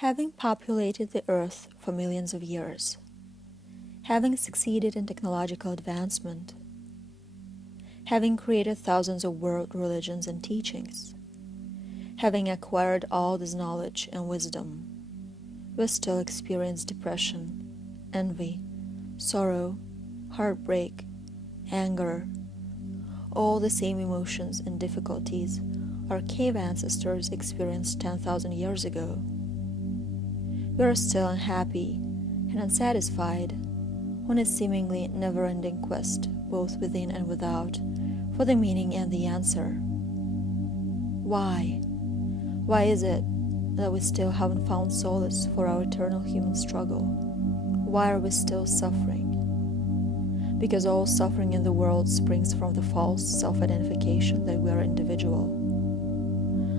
Having populated the earth for millions of years, having succeeded in technological advancement, having created thousands of world religions and teachings, having acquired all this knowledge and wisdom, we still experience depression, envy, sorrow, heartbreak, anger, all the same emotions and difficulties our cave ancestors experienced 10,000 years ago. We are still unhappy and unsatisfied on a seemingly never-ending quest, both within and without, for the meaning and the answer. Why? Why is it that we still haven't found solace for our eternal human struggle? Why are we still suffering? Because all suffering in the world springs from the false self-identification that we are individual.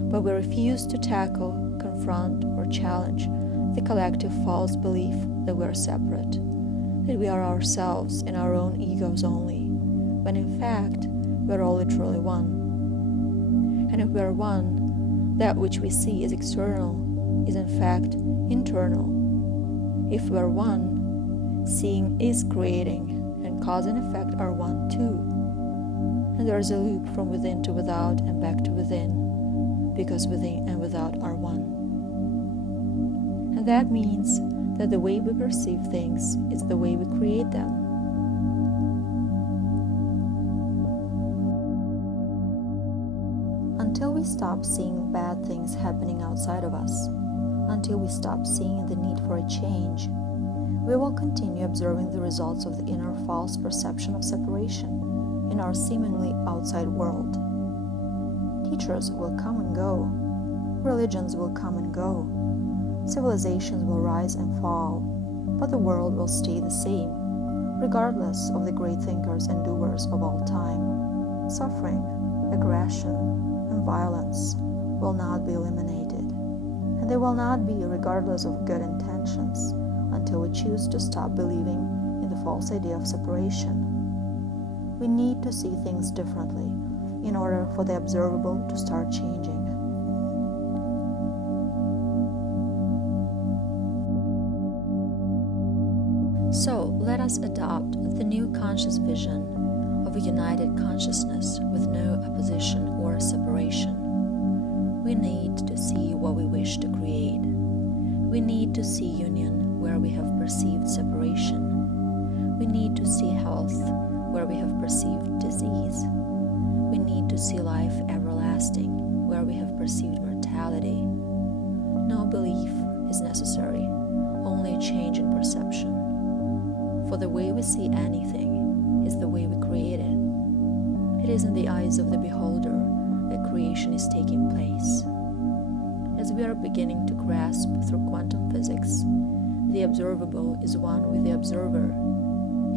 But we refuse to tackle, confront, or challenge the collective false belief that we are separate, that we are ourselves and our own egos only, when in fact we are all literally one. And if we are one, that which we see as external is in fact internal. If we are one, seeing is creating, and cause and effect are one too. And there is a loop from within to without and back to within, because within and without are one. And that means that the way we perceive things is the way we create them. Until we stop seeing bad things happening outside of us, until we stop seeing the need for a change, we will continue observing the results of the inner false perception of separation in our seemingly outside world. Teachers will come and go, religions will come and go, civilizations will rise and fall, but the world will stay the same, regardless of the great thinkers and doers of all time. Suffering, aggression, and violence will not be eliminated, and they will not be regardless of good intentions until we choose to stop believing in the false idea of separation. We need to see things differently in order for the observable to start changing. So let us adopt the new conscious vision of a united consciousness with no opposition or separation. We need to see what we wish to create. We need to see union where we have perceived separation. We need to see health where we have perceived disease. We need to see life everlasting where we have perceived mortality. No belief is necessary, only a change in perception. For the way we see anything is the way we create it. It is in the eyes of the beholder that creation is taking place. As we are beginning to grasp through quantum physics, the observable is one with the observer.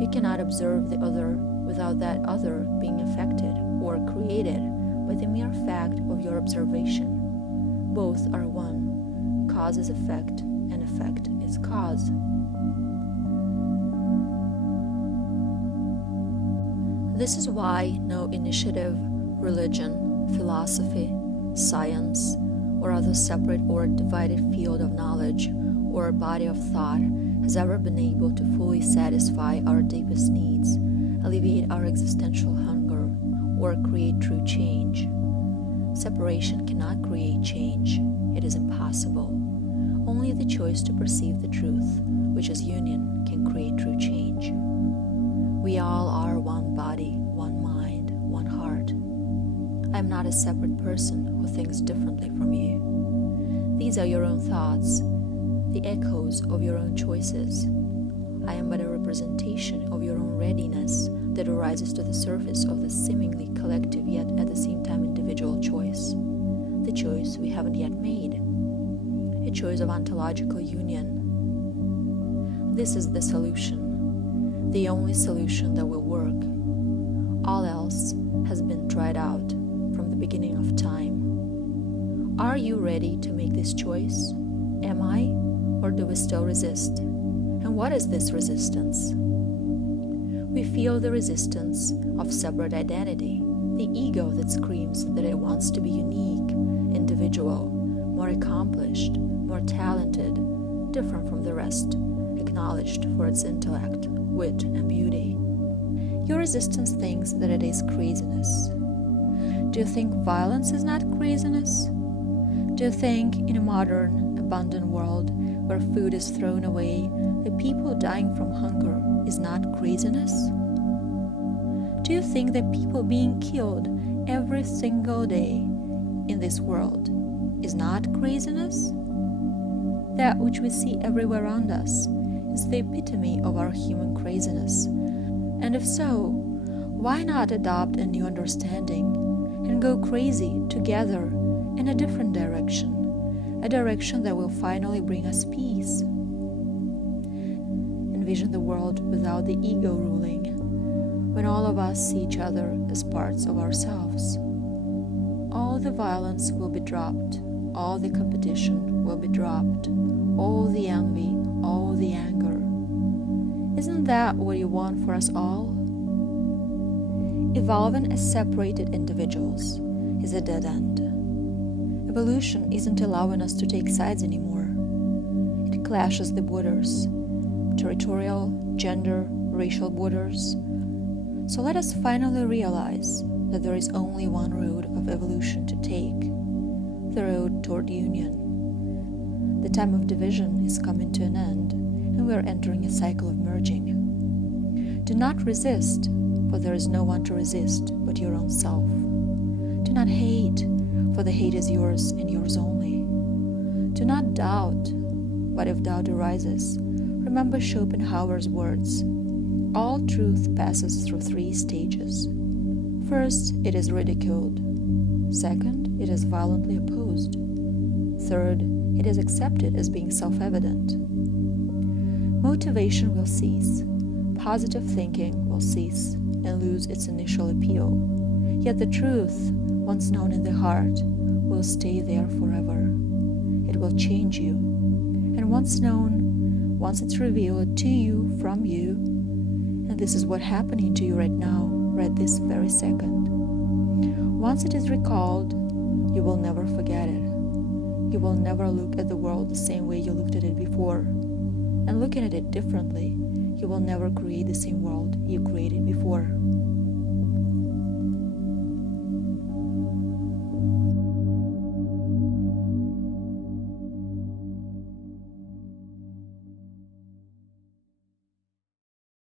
You cannot observe the other without that other being affected or created by the mere fact of your observation. Both are one. Cause is effect, and effect is cause. This is why no initiative, religion, philosophy, science, or other separate or divided field of knowledge or body of thought has ever been able to fully satisfy our deepest needs, alleviate our existential hunger, or create true change. Separation cannot create change. It is impossible. Only the choice to perceive the truth, which is union, can create true change. We all are one body, one mind, one heart. I am not a separate person who thinks differently from you. These are your own thoughts, the echoes of your own choices. I am but a representation of your own readiness that arises to the surface of the seemingly collective yet at the same time individual choice. The choice we haven't yet made. A choice of ontological union. This is the solution, the only solution that will work. All else has been tried out from the beginning of time. Are you ready to make this choice? Am I? Or do we still resist? And what is this resistance? We feel the resistance of separate identity, the ego that screams that it wants to be unique, individual, more accomplished, more talented, different from the rest, acknowledged for its intellect, wit, and beauty. Your resistance thinks that it is craziness. Do you think violence is not craziness? Do you think in a modern, abundant world where food is thrown away, the people dying from hunger is not craziness? Do you think that people being killed every single day in this world is not craziness? That which we see everywhere around us is the epitome of our human craziness. And if so, why not adopt a new understanding and go crazy together in a different direction, a direction that will finally bring us peace? Envision the world without the ego ruling, when all of us see each other as parts of ourselves. All the violence will be dropped, all the competition will be dropped, all the envy, all the anger. Isn't that what you want for us all? Evolving as separated individuals is a dead end. Evolution isn't allowing us to take sides anymore. It clashes the borders, territorial, gender, racial borders. So let us finally realize that there is only one road of evolution to take, the road toward union. The time of division is coming to an end, and we are entering a cycle of merging. Do not resist, for there is no one to resist but your own self. Do not hate, for the hate is yours and yours only. Do not doubt, but if doubt arises, remember Schopenhauer's words. All truth passes through 3 stages. First, it is ridiculed. Second, it is violently opposed. Third, it is accepted as being self-evident. Motivation will cease. Positive thinking will cease and lose its initial appeal. Yet the truth, once known in the heart, will stay there forever. It will change you. And once known, once it's revealed to you from you, and this is what's happening to you right now, right this very second. Once it is recalled, you will never forget it. You will never look at the world the same way you looked at it before. And looking at it differently, you will never create the same world you created before.